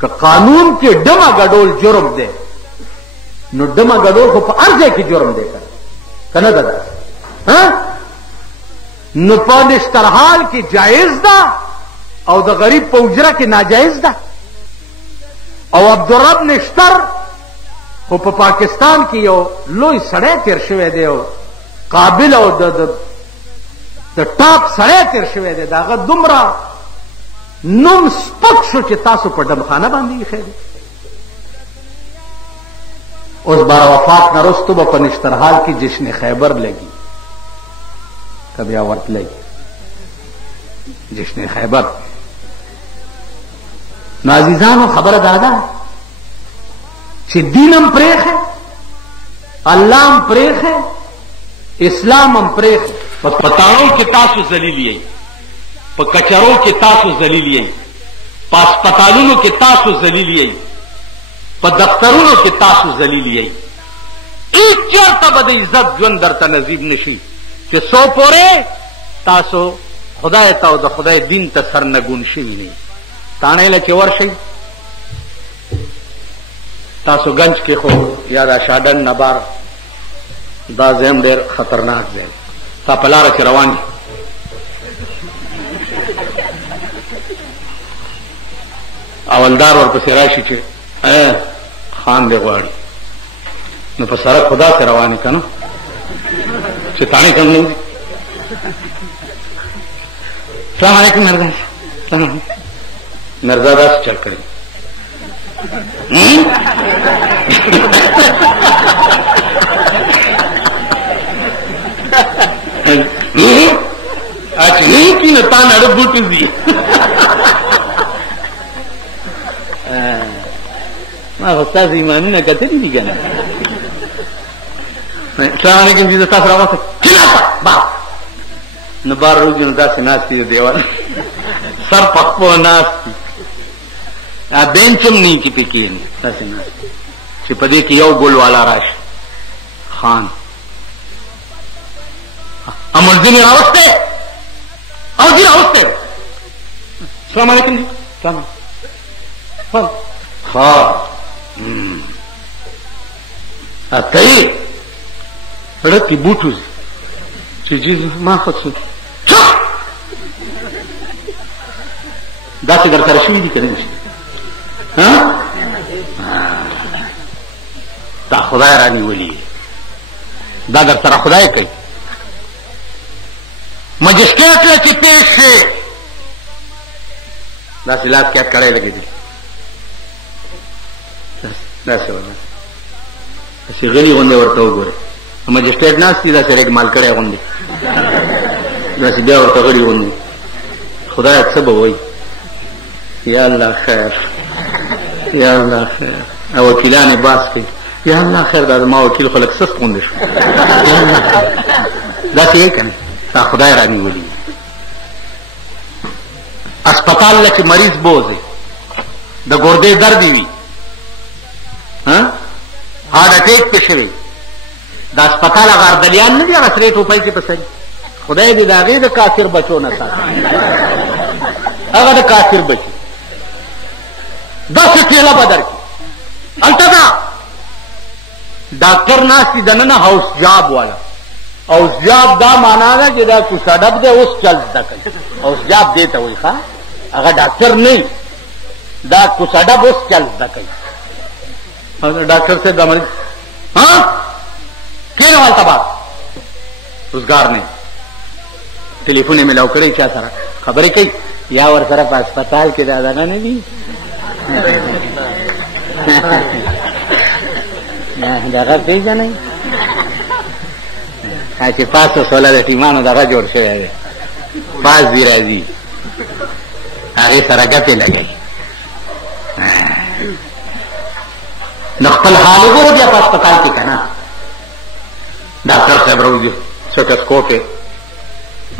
که قانون کې ډمه ګډول جرم دی نو ډمه ګډول خو په هر ځای کې جرم دی که نه ده نو په نشترحال کې جایز ده او د غریب په اجره کې ناجایز ده او عبدالرب نشتر خو په پاکستان کې یو لوی سړی تیر شوی دی او قابل او د ټاپ سړی تیر شوی دی د هغه دومره نوم سپک شو چې تاسو په ډمخانه باندې ایښی دی اوس بار وفات نه رستو به په نشترحال کې جشن خیبر لګي که بیا ورته لګي جشن خیبر نو عزیزانو خبره دا ده چې دین هم پرېښی الله هم پرېښی اسلام هم پرېښی په پتاړو کې تاسو ذلیل یئ په کچرو کې تاسو ذلیل یئ په اسپتالونو کې تاسو ذلیل یئ په دفترونو کې تاسو ذلیل یئ هیڅ چېرته به د عزت ژوند درته نصیب نشي چې څو پورې تاسو خدای ته او د خدای دین ته سرنګون شوي نه تاڼۍ له چې ورشئ تاسو گنج کې خو یا دا شاډن نبار دا ځای ډېر خطرناک ځای تا په لاره کې روان دي اولدار ورپسې راشي چې خان دې غواړي نو په سړک خدا سره روان که نه چې تاڼۍ کم نه وځي السلام علیکم مرزا السلام مرزا داسې چل کړی اچھا نہیں کی نو تا نړ بوټ دي ما استاد ایمانونه کتلی دي کنه السلام علیکم جی تاسو راوځه با نو بار روز نو داسې ناست دي دیوال سر پخپو ناست دي بینچم نہیں کی پکین داسې ناست چې په دې کې یو ګل والا راشي خان امرځنی راوسته او دې راوسته السلام علیکم جی سلام ها اتای رتی بوټوز چې جی ما خصو داسې در سره شوي دي که نه دا خدای را نیولي دا در سره خدای کوي مجسټریټ له چې پیش شي داسې لاس کې کړی لګېدلی داسې داسې غلي غوندې ورته وګورئ مجسټریټ ناست دي داسې ریګ مال کړی غوندې داسې بیا ورته غلي غوندې خدای څه به وایي یا الله خیر یا الله خیر او وکیلان باس کوي یا الله خیر دا ما وکیل خو لږ سست غوندې شو یا الله خیر داسې یې که نه تا خدای را نیولي اسپتال له چې مریض بوځي د ګردې درد وي هارډ اټیک پې شوی د اسپتال هغه اردلیان نه دي هغه سرې ټوپۍ کې په سري خدای دې د هغې د کافر بچو نه ساتي هغه د کافر بچي داسې ټېله به درکړي هلته ده ډاکټر ناست دي دننه هاوس جاب والا هاوس جاب دا معنا ده چې دا کوڅه ډب دی اوس چل زده کوي هاوس جاب دې ته وایي ښه هغه ډاکټر نه دا کوڅه ډب اوس چل زده کوي ڈاکٹر سے دمری ہاں کہنے والا بات روزگار نے ٹیلی فون ملاو کرے کیا سارا خبریں کئی یا ور سره په اسپتال کې دا نه دي دغه پیژنې چې پاسو سوله د ټیمانو دغه جوړ شوی دی پاس دی راځي هغې سره ګپې لګوي نو خپل حال وګوره بیا په اسپتال کې که نه ډاکټر صاحب راوځي سټوسکوپ یې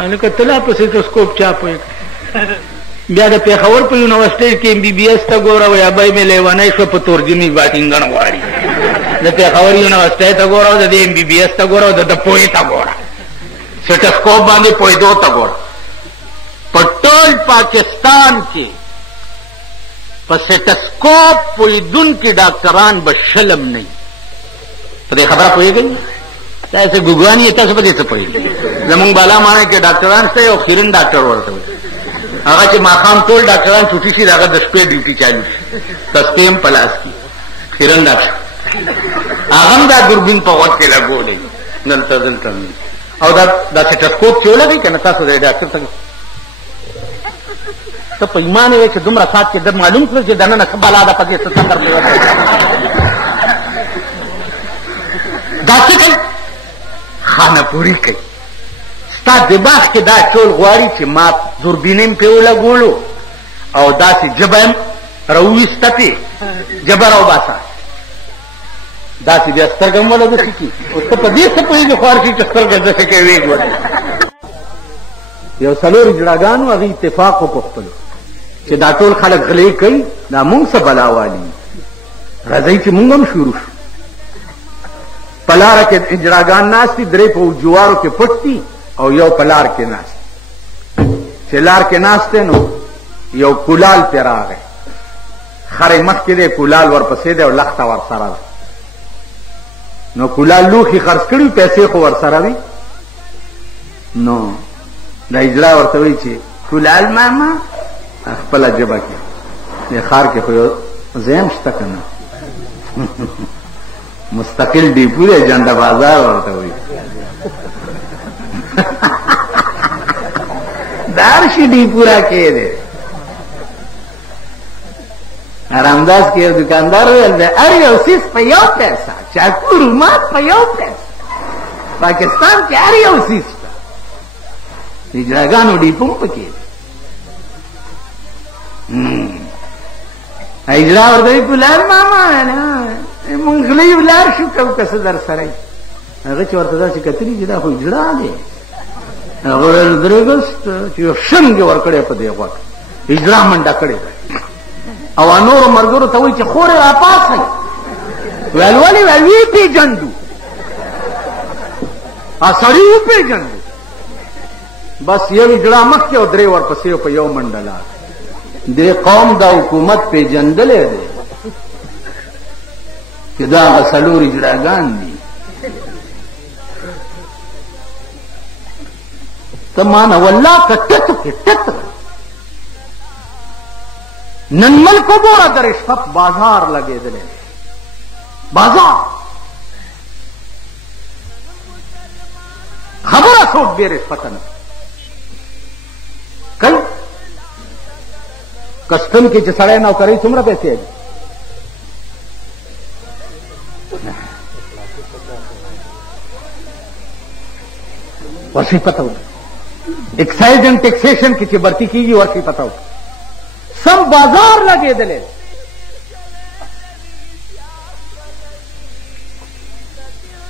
هلکه ته لا په سټوسکوپ چا پوهېږه بیا د پېښور په یونیورسټۍ کې ایم بي بي ایس ته ګوره وایي ابی مې لیونی شو په تورجمي باټینګن غواړي د پېښور یونیورسټۍ ته ګوره او د ایم بي بي ایس ته ګوره او د پوهې ته ګوره سټوسکوپ باندې پوهېدو ته ګوره په ټول پاکستان کې په سټسکوپ پوهېدونکي ډاکټران به شلم نه وي. په دې خبره پوهېږئ؟ تاسې ګوګوان یې، تاسو په دې څه پوهېږئ؟ زمونږ بالا ماڼۍ کې ډاکټران شته، یو خیرن ډاکټر ورته وي، هغه چې ماښام ټول ډاکټران چوټي شي د هغه د شپې ډیوټي چالو شي، تسپې هم په لاس کي خیرن ډاکټر، هغه هم دا دوربین په غوږ کې لګولی دلته دلته او دا سټسکوپ چې ولګئ که نه تاسو د ډاکټر ته ته په ایمان یې چې دومره ساعت کې در معلوم کړل چې دننه څه بلا ده پکې څه تندر دا څه کوي؟ خانه پوري کوي. ستا دماغ کې دا ټول غواړي چې ما دوربین هم پې ولګولو او داسې ژبه هم راوویسته پې ژبه راوباسه، داسې بیا سترګه هم وله داسې کي. اوس ته په دې څه پوهېږي خوار شي چې سترګه داسې کوي ویږ وله. یو څلور اجړاګانو هغې اتفاق وکړو خپلو چې دا ټول خلک غلې کوي، دا مونږ څه بلا والي، راځئ چې مونږ هم شروع شو. په لاره کې اجړاګان ناست دي، درې په جوارو کې پټ دي او یو په لار کې ناست. چې لار کې ناست دی نو یو کولال پې راغی، خرې مخکې دی، کولال ورپسې دی او لخته ورسره ده. نو کولال لوښي خرڅ کړي، پیسې خو ورسره وي. نو دا اجړا ورته وایي چې کولال ماما خپله ژبه کې دې ښار کې خو یو ځای هم شته که نه مستقل ډیپو دی، جنډه بازار ورته وایي دا هر شي ډیپو راکې دی. رمداس کې یو دکاندار ویل د هر یو څیز په یو پیسه، چاقو رومات په یو پیسه، پاکستان کې هر یو څیز شته. اجراګانو ډیپو هم پکې دی. اجرا ورته وایي کولال ماما مونږ غلی ولاړ شو کوو که څه در سره یي. هغه چې ورته داسې کتلي چې دا خو اجرا دی. هغه ویل درې ګسته چې یو شنګ یې ورکړی په دې غوږ، اجرا منډه کړې ده. او نورو ملګرو ته وایي چې خورې راپاڅئ. ویل ولې؟ ویل ویې پېژندو، سړي وپېژندو. بس یو اجرا مخکې او درې ورپسې په یو منډه لاړ. دې قوم دا حکومت پېژندلی دی چې دا هغه څلور اجراګان دي. ته مانه والله که ټټ کې ټټ نن ملک وګوره د رشوت بازار لګېدلی، بازار خبره څوک بې رشوته نه کوي. کسټم کې چې سړی نوکرۍ څومره پیسې دي؟ ورشي پته وکړه. ایکسایز اینڈ ټیکسیشن کې چې برتی کېږي ورشي پته وکړه. سم بازار لګېدلی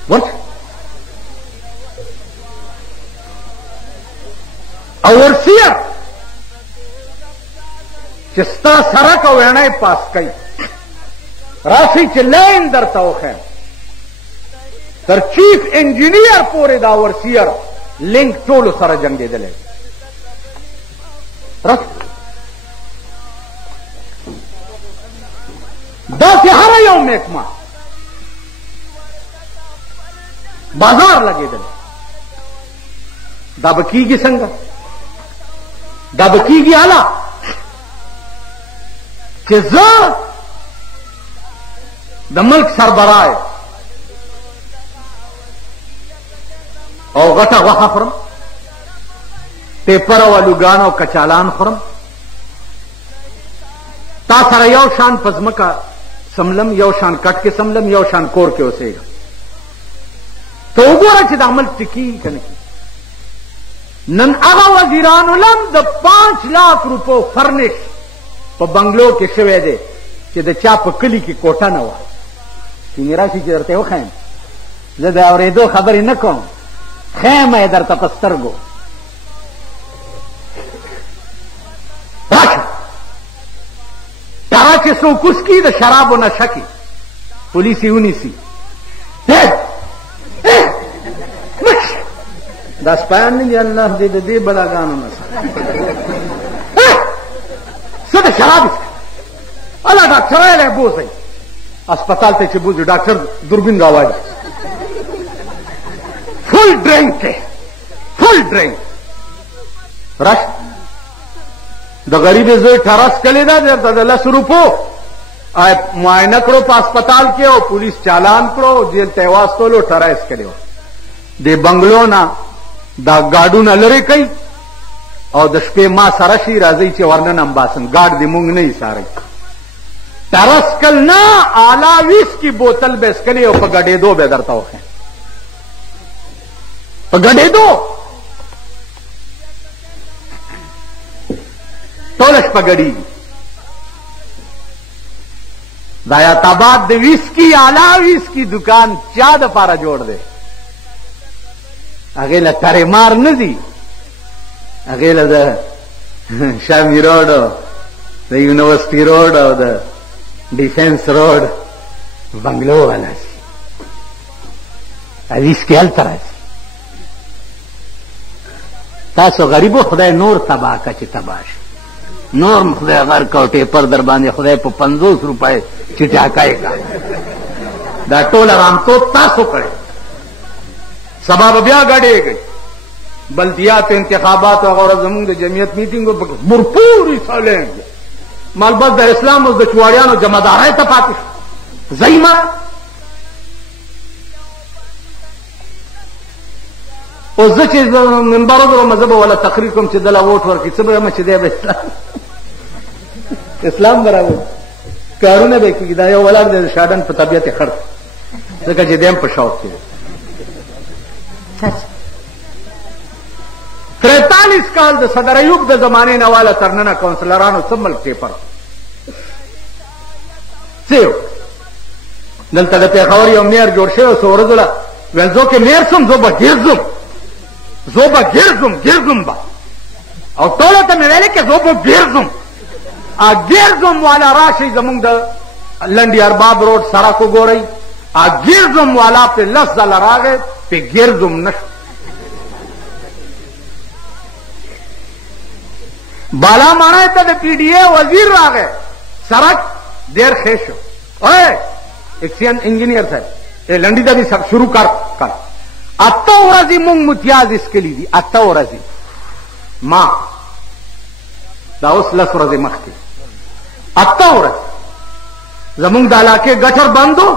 ورشه او ورسیه چې ستا سرک او ویڼی پاس کوي، راشئ چې لاین درته وښیم. تر چیف انجینیر پورې دا ورسیر لینک ټولو سره جنګېدلی. داسې هر یو محکمه بازار لګېدلی. دا به کېږي څنګه؟ دا به کېږي هله چې زه د ملک سربراه او غټه غوښه خورم، پیپر او الوګان او کچالان خورم، تا سره یو شان په ځمکه سملم، یو شان کټ کې سملم، یو شان کور کې اوسېږم. ته وګوره چې دا ملک ټکي که نه کي. نن هغه وزیرانو لم د 5 लाख روپو فرنش په بنګلو کې شوی دی چې د چا په کلي کې کوټه نه وه. چې مې راشي چې درته وښیم، زه د اورېدو خبرې نه کوم، ښیم یې درته په سترګو. راشه هغه چې څوک وڅکي د شرابو نشه کې پولیس یې ونیسي. دا سپیان نه دي، الله دې د دې بلاګانو نه څه د شراب الا ډاکټر له بوزي اسپیټال ته چې بوزي ډاکټر دوربین راوړي فل ډرینک فل ډرینک راش د غریب زوی ټرس کلی دا درته د 10 روپو معاینه کړو په اسپیټال کې او پولیس چالان کړو جیل ته واستولو ټرایس کړو د بنگلو نه دا گاډونه لري کوي او د شپې ما سره شي راځي چې ورننه باسم گاډ دې مونږ نه یې ساري ټرس کل نه اعلی ویس کی بوتل به اسکلی او په ګډې دو به درته وخه په ګډې دو ټولش په ګډې دایات آباد د ویسکی اعلی ویسکی دکان چا د پاره جوړ دی هغه له ترې مار نه دي هغه له د شامی روډ د یونیورسيټي روډ او د ډیفنس روډ بنگلو والا شي ویسکی هلته راځي تاسو غریبو خدای نور تباه که چې تباه شي نور خدای غر کوټې پر در باندې خدای په 50 روپۍ چټاکای کا دا ټول رامتو تاسو کړی سبب بیا غړې گئی بلدیات انتخابات وغیرہ زمونږ د جمعیت میټینګ مرپوري سالنګ مالبت د اسلام او د چواړیانو جمعدارای ته پاتې زایما او زه چې منبر او مذهب ولا تقریر کوم چې دلا ووټ ورکړي څه به مچ دی به اسلام برابر کارونه به کېږي دا یو ولر د شادن په طبیعت خرڅ ځکه چې دیم په شوق کې 43 کال د صدر ایوب د زمانه نه والا ترننه کونسلرانو سمل پیپر سیو دلته د پیښور یو میر جوړ شوی سورزله ولزو کې میر سم زو به ګرځم با او ټوله ته مې ویلې کې زو به ګرځم والا راشي زمونږ د لنډي ارباب روډ سړک وګورئ ګرځم والا په 10 ځله راغی په ګرځم نشو بالا مانا ته د پی ډی اے وزیر راغی سړک ډېر ښه شو ایکسین انجینئر صاحب لنډي ته به شروع کړ اته ورځې مونږ متیاز اسکلی دي اته ورځې ما دا اوس 10 ورځې مخکې اته ورځې زمونږ د علاقې ګټر بندو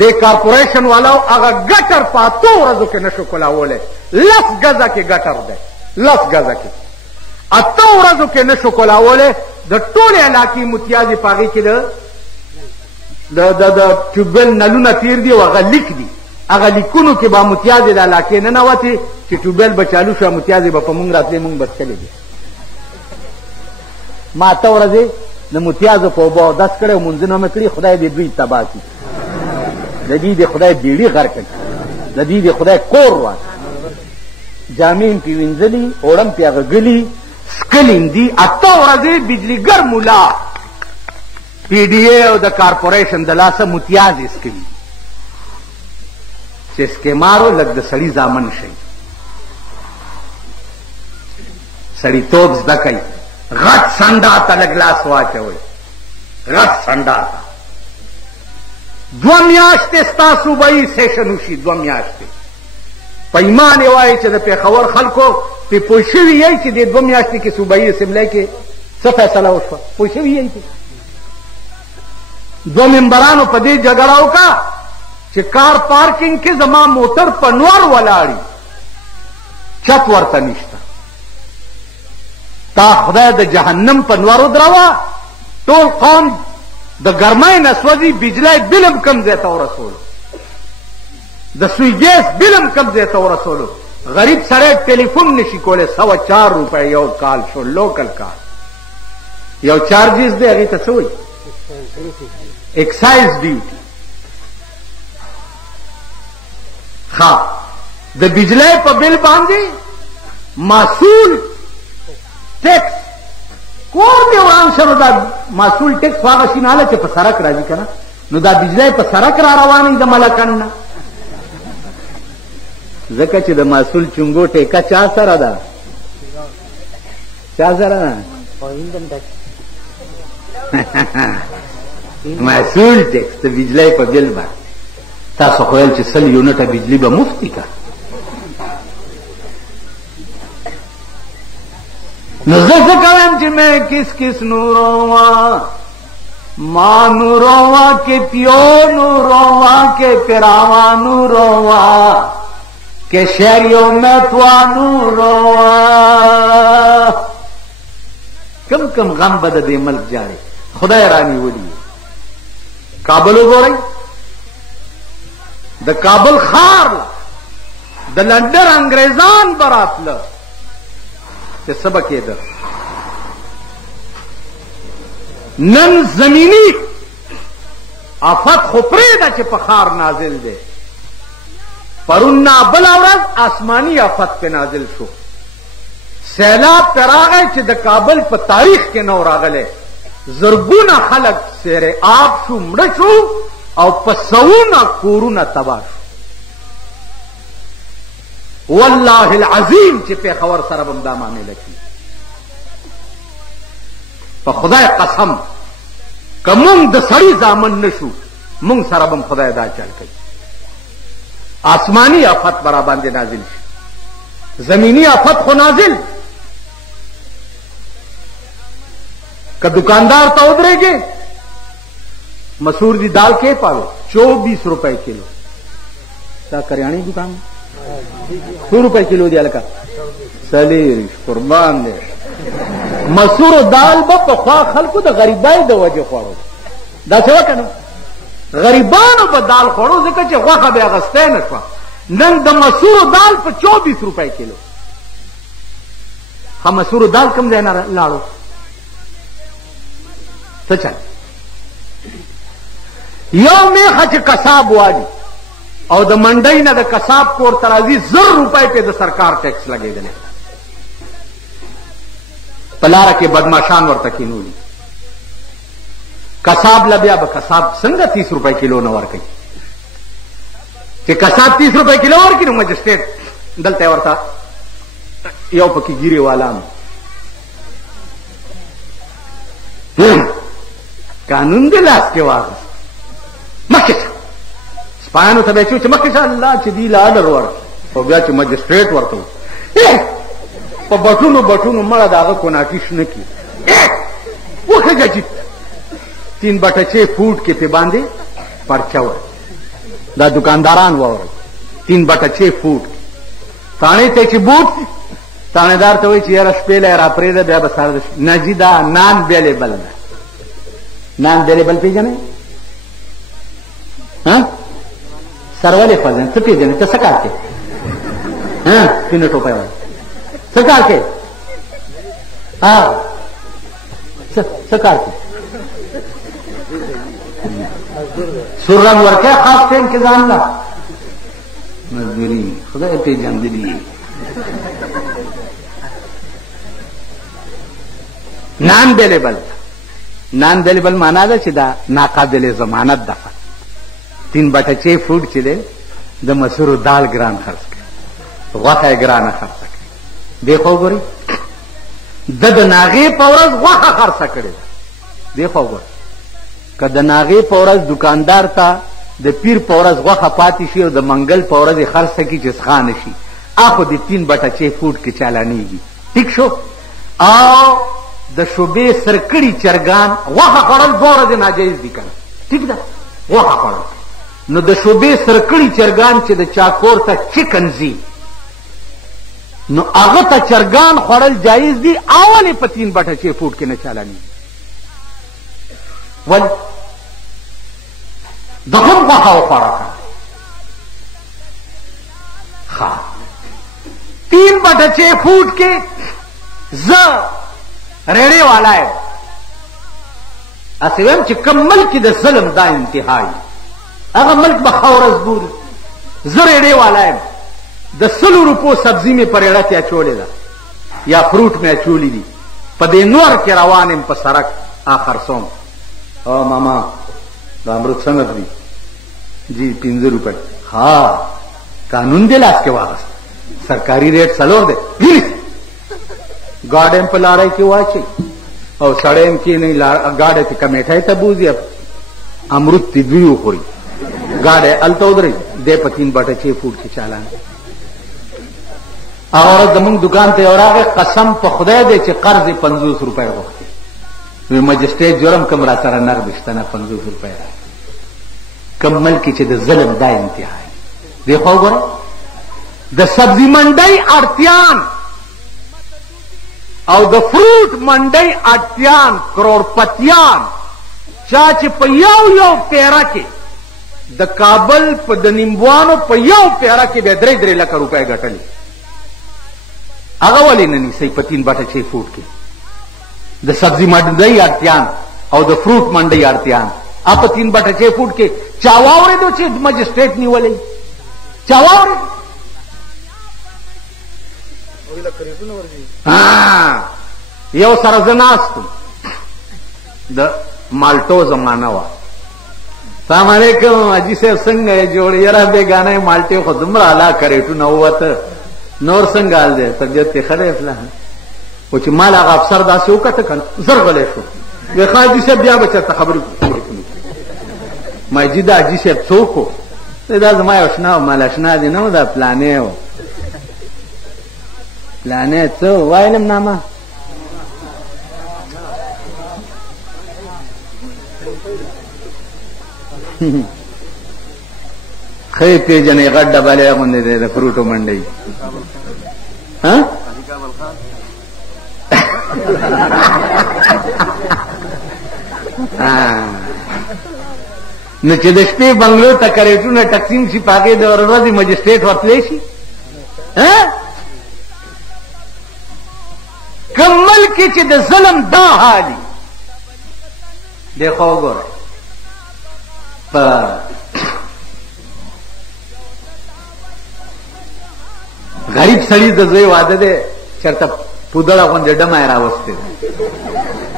د کارپوریشن والاو هغه ګټر په اته ورځو کې نشو کولاولی 10 غزه کې ګټر دی 10 غزه کې اته ورځو کې نشو کولاولی د ټولې علاقې متیازې په هغې کې د ټیوبویل نلونه تیر دي او هغه لیک دي هغه لیکونو کې به متیازې د علاقې نه ننوتې چې ټیوبویل به چالو شو متیازې به په مونږ راتلې مونږ به څکلې دي ما اته ورځې د متیازو په اوبو اودس کړی او مونځونه مې کړي خدای دې دوی تباه کړي د دې د خدای بیړي غر کړي د دې د خدای کور وان جامې پې وینځلي اوړم پې هغه ګلي سکلیم دي اته ورځې بجلیګر مولا پی ډی اے او د کارپوریشن د لاسه متیاز اسکلي چې اسکیمارو لږ د سړي زامن شي سړیتوب زده کوي غټ سنډا ته لږ لاس واچوئ غټ سنډا ته 2 میاشتې ستاسو به یې سیشن وشي 2 میاشتې په ایمان یې وایي چې د پېښور خلکو پې پوه شوي یئ چې دې 2 میاشتې کې صوبایي اسمبلی کې څه فیصله وشوه پوه شوي یئ 2 ممبرانو په دې جګړه وکړه چې کار پارکینګ کې زما موټر په نور ولاړي چت ورته نشته تا خدای د جهنم په نور ودروه ټول قوم د ګرمۍ نه سوځي بجلی بل هم کم ځای ته ورسولو د سوی ګیس بل هم کم ځای ته ورسولو غریب سړی ټلیفون نشي کولی 104 روپۍ یو کال شو لوکل کال یو چارجز دی هغې ته څه وایي ایکسایز ډیوټي ښه د بجلی په بل باندې مسؤل ټیکس کور دې وران شو نو دا مسؤل ټیکس هغه شي نه هله چې په سړک راځي که نه نو دا بجلی په سړک را روانوي د ملکن نه ځکه چې د مسؤل چونګو ټیکه چا سره ده چا سره ده محصول ټیکس د بجلی په بل باندې تاسو خو ویل چې 100 یونټه بجلی به مفت کا نو زه څه کوم چې میں کس کس نوروا ماں نوروا کے پیو نوروا کے پیراوا نوروا کہ شہریوں میں توا نوروا کم کم غم بد دې ملک جاړي خدای رانی ودی کابل وګورئ د کابل خار د لندن انګریزان براتله چې سبق یې ده نن زمینی آفت خو پرېږده چې په خار نازل دی پرون بله ورځ آسمانی آفت پې نازل شو سیلاب پې راغی چې د کابل په تاریخ کې نو راغلی زرګونه خلک سیر آب شو مړه شو او په سوونه کورونه تباه شو والله العظیم چې پېښور سره به هم دا معامله کېږي په خدای قسم که مونږ د سړي زامن نشو مونږ سره به هم خدای دا چل کوي آسمانی آفت برا باندې نازل شي زمینی آفت خو نازل که دکاندار ته ودرېږي مسور دی دال کے پاوے 24 روپے کلو تا کریانی دکان 100 روپے کلو دی الکا سلیش قربان دے مسور دال با پخوا خلقو دا غریبای دا وجه خوڑو دا سوا کنو غریبانو با دال خوڑو ذکر چه غوخه بے اغسطے نشوا نن دا مسور دال پا 24 روپے کلو خواہ مسور دال کم دینا لارو تو چل یو میخه چې کساب والی او د منډۍ نه د کساب کور ته راځي 1000 روپۍ پې د سرکار ټیکس لګېدلی په لاره کې بدماشان ورته کینولي کساب له بیا به کساب څنګه 30 روپۍ کیلو نه ورکوي چې کساب 30 روپۍ کیلو ورکړي نو مجسټریټ دلته ورته یو پکې ګیرې والا قانون دې لاس کې واغست مخکې سپایانو ته به چې مخکې الله چې دی له آډر ورکړي او بیا چې مجسټریټ ورته په بټونو بټونو مړه د هغه کوناټي شنه کړي وښه جیت 3/6 فوټ کې پې باندې پرچه وه دا دکانداران واورئ 3/6 فوټ تاڼې ته چې بوټ تاڼېدار ته وایي چې یاره شپې له یې را پرېږده بیا به سره نه جي دا نان بیلیبل ده نان بیلیبل پېژنئ سر ولې خوځن څه پېژنې ته څه کار کوې سپینه ټوپۍ وایي څه کار کوې څه کار کوې سور رنګ ورکوې خاص ټایم کې ځان له مزدوري خدای پېژندلي نان بیلیبل نان بیلیبل معنا ده چې دا ناقابل ضمانت ده 3/6 فوټ چې دی د مسورو دال ګران خرڅ کړي غوښه یې ګرانه خرڅه کړي دی خو وګورئ د ناغې په ورځ غوښه خرڅه کړې ده دی خو وګورئ که د ناغې په ورځ دکاندار ته د پیر په ورځ غوښه پاتې شي او د منګل په ورځ یې خرڅه کړي چې څښا نه شي اخو د 3/6 فوټ کې چالانېږي ټیک شو او د شوبې سرکړي چرګان غوښه خوړل 2 ورځې ناجایز دي که نه ټیک ده غوښه خوړل نو د شوبې سرکړي چرګان چې د چا کور ته چکن ځي نو هغه ته چرګان خوړل جایز دي اول یې په 3/6 فوټ کې نه چالانېږي ولې د هم غوښه وخوړه که ښه 3/6 فوټ کې زه ریړې والا یم اسې ویم چې کوم ملک د ظلم دا انتهایی هغه ملک به ښه ورځ ګوري زه ریړې والا یم د 100 روپو سبزي مې په ریړه کې اچولې ده یا فروټ مې اچولي دي په دې نور کې روان یم په سړک خرڅوم او ماما دا امرود څنګه دی جی 15 روپۍ ها قانون دې لاس کې واغست سرکاري ریټ 4 دی ګاډیم په لارۍ کې واچئ او سړی هم کېنئ ګاډی ته کمیټۍ ته بوځي امرود تی دوی وخوري ګاډی هلته ودرئ دی په 3 بټه 6 فوټ کې چالان هغه ورځ زمونږ دکان ته یو راغی قسم په خدای دی چې قرض یې 50 روپۍ غوښتې وی مجسټریټ جرم کم را سره نغد شته نه 50 روپۍ را کم ملک چې د ظلم دا انتها دی خو وګوره د سبزي منډۍ اړتیان او د فروټ منډۍ اړتیان کروڑپتیان چا چې په یو پیره کې د کابل په د نیمبوانو په یو پیره کې به 3 لکه روپۍ ګټلې هغه ولې نه نیسئ په 3 بټه 6 فوټ کې د سبزي منډۍ اړتیان او د فروټ منډۍ اړتیان په 3 بټه 6 فوټ کې چا واورېدو چې مجسټریټ نیولې چا واورېد یو سره زه ناستم د مالټو زمانه وه سلام علیکم حاجي صاحب څنګه یې جوړ یاره بېګانه مالټې خو دومره اعلی کریټونه ووته نور څنګه حال دی طبیعت یې ښه دی فلان خو چې مال هغه افسر داسې وکته که نه زر غلی شو وی ښه حاجي صاحب بیا به چېرته خبرې ما جي دا حاجي صاحب څوک و دا زما یو اشنا و مال اشنا دی نه و دا پلانې و پلانې څه وایلم نامه خی پیجنې غټ ډبلې غوندې دی د فروټو منډۍ نو چې د شپې بنګلو ته کریټونه تقسیم شي په هغې د ورځې مجسټریټ ورتلی شي کوم ملک چې د ظلم دا حالي دی خو وګوره په غریب سړي د زوی واده دی چېرته پودړه غوندې ډمه یې راوستې ده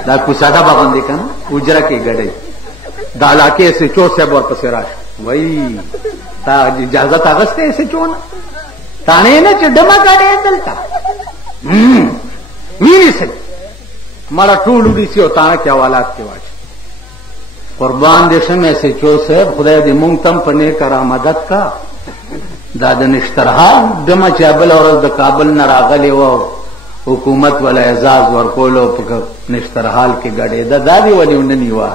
دا کوڅه ډبه غوندې که نه اجره کې ګډۍ دا علاقې ایس ایچ او صاحب ورپسې راشه وایي تا اجازت اخیستې ایس ایچ او نه تاڼې نه چې ډمه ګاډی یې دلته وینیسئ مړه ټول ونیسي او تاڼه کې حوالات کې واچي قربان دې شم ایس ایچ او صاحب خدای دې مونږ ته هم په نیکه رامدد کا دا د نشترحال ډمه چې بله ورځ د کابل نه راغلې وه حکومت ولا اعزاز ورکولو په نشترحال کې ګډېده دا دې ولې ونه نیوه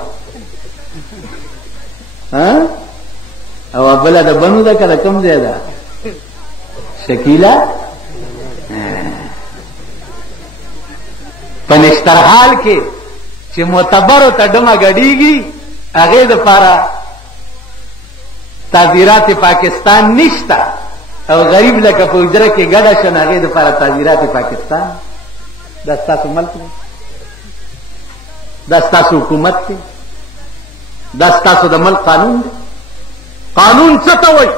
او بله د بنو ده که د کوم ځای ده شکیله په نشترحال کې چې معتبرو ته ډمه ګډېږي هغې دپاره تعزیرات پاکستان نشته او غریب لکه په اجره کې ګډه شن هغې دپاره تعزیرات پاکستان دا ستاسو ملک دی دا ستاسو حکومت دی دا ستاسو د ملک قانون دی قانون څه ته وایي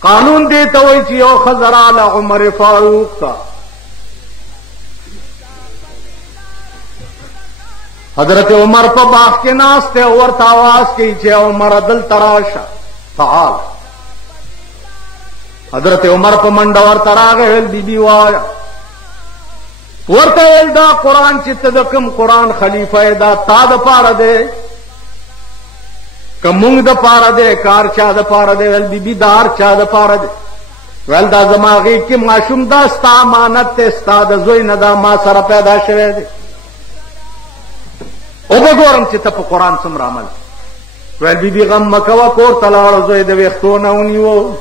قانون دې ته وایي چې یو ښځه راله عمر فاروق ته حضرت عمر په باغ کې ناست دی ورته آواز کوي چې عمر دلته راشه تعال حضرت عمر په منډه ورته راغی ویل بیبي وایه ورته ویل دا قرآن چې ته د کوم قرآن خلیفه یې دا تا دپاره دی که مونږ دپاره دی که هر چا دپاره دی ویل بیبي دا هر چا دپاره دی ویل دا زما غېږ کې ماشوم دا ستا امانت دی ستا د زوی نه دا ما سره پیدا شوی دی او بګورم چې ته په قرآن څومره عمل ویل بیبي غم مه کوه کور ته لاړو زوی د ویښتو نه ونیو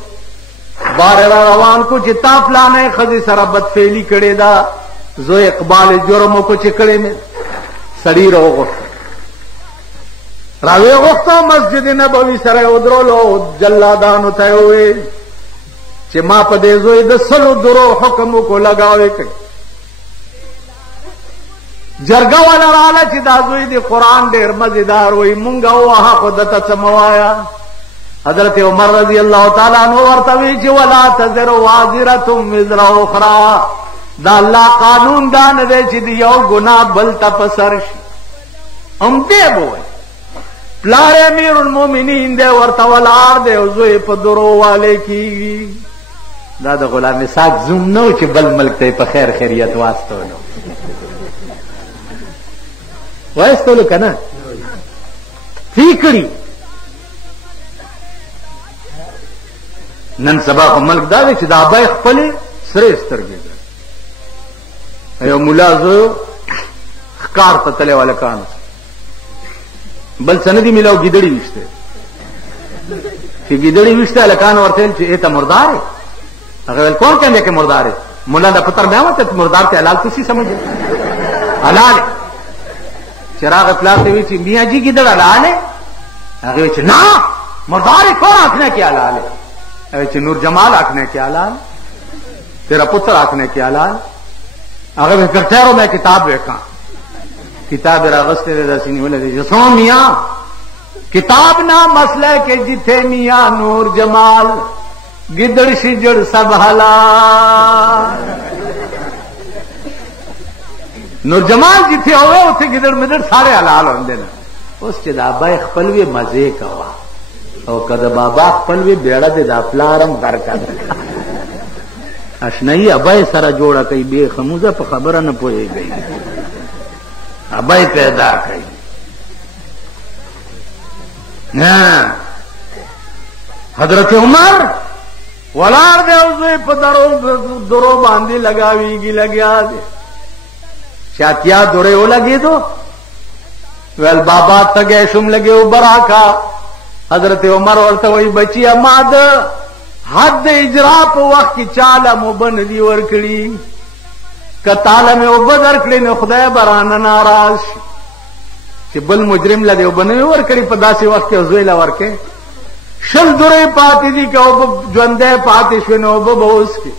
بار را روان کو چې تا پلانې ښځې سره بدفعلي کړې ده زوی اقبال جرم وکړو چې کړې مې سړي راوغوښته راویې غوښته مسجد نبوي سره یې ودرولو جلادانو ته یې وویل چې ما په دې زوی د 100 درو حکم وکړو لګاوې کړي جرګه والا راله چې دا زوی د قرآن ډېر مزېدار وایي مونږ ووهه خو دته څه مه وایه حضرت عمر رضی الله تعالی عنہ ورته وی چې ولا تزر وازره وزر اخرى دا الله قانون دا نه دی چې یو ګناه بل ته په سر شي هم دې بوي پلار امیر المؤمنین دی ورته ولاړ دی او زوی په درو والے کیږي دا د غلام اسحاق زوم نو چې بل ملک ته په خیر خیریت واستولو وایستلو که نه تی کړي. نن سبا خو ملک دا دی چې د ابای خپلې سرې سترګې ده. یو ملا زوی ښکار ته تللی هلکانو بل څه نه دي میلاو ګیدړې ویشته چې ګیدړې ویشته هلکانو ورته ویل چې ای ته مردار ہے. هغه ویل کون کہنے کہ مردار ہے؟ ملا دا پتر میں ہوتا مردار تے حلال تسی سمجھے حلال ہے. چراغ پلار تے وی چې میاں جی ګیدړ حلال ہے؟ هغه وی چې نا مردار ہے کون آکھنے کی حلال ہے؟ هغه چې نور جمال آکھنے کی حلال تیرا پتر آکھنے کی حلال. هغه وی کرتیرو میں کتاب ویکھاں کتاب راغستے دے دسینی ولے دے سو میاں کتاب نا مسئلہ کہ جتھے میاں نور جمال گدڑ شجڑ سب حلال. نور جمال جتھے ہوئے اتھے گدڑ مدڑ سارے حلال ہوندے نا. اس چې دا ابا خپل وی مزه کوا او کده بابا خپل وی بیڑا دے دا پلارم درکړه اشنایی ابا سره جوړه کوي به خموزه په خبره نه پوهیږي ابا پیدا کوي. حضرت عمر ولار دے اوزوی پا درو باندی لگاویگی لگیا دے شاتیا درے ہو لگی دو ویل بابا تگے شم لگے ہو براکا. حضرت عمر ورطا وی بچی اماد حد اجرا پا وقت کی چالا مبن دی ورکڑی کتالا میں اوبد ورکڑی نے خدای برانا ناراض چی بل مجرم لدے اوبنوی ورکڑی پا داسی وقت کی اوزوی لورکے شل درے پاتی دی کہ اوبا جوندے پاتی شوین اوبا بہوس کی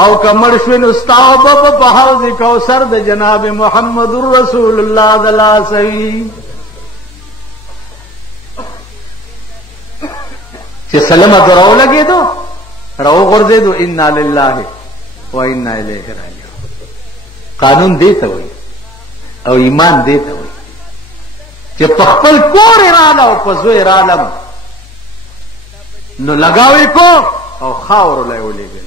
او کمر شوین استا اوبا بہوزی کوثر د جناب محمد رسول اللہ دلا سوی. چی سلم دراو لگے دو رو غرزے دو انا للہ و انا الیہ راجعون. قانون دیتا ہوئی او ایمان دیتا ہوئی چی پخپل کور ارالا او پزو ارالم نو لگاوی کو او خاور لای ولېږل.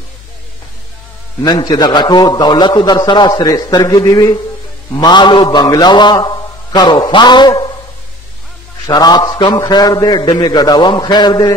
نن چې د غټو دولتو در سره سرې سترګې دی وي مالو بنگلاوا کرو فاو شراب کم خیر دے ډمې ګډاوم خیر دے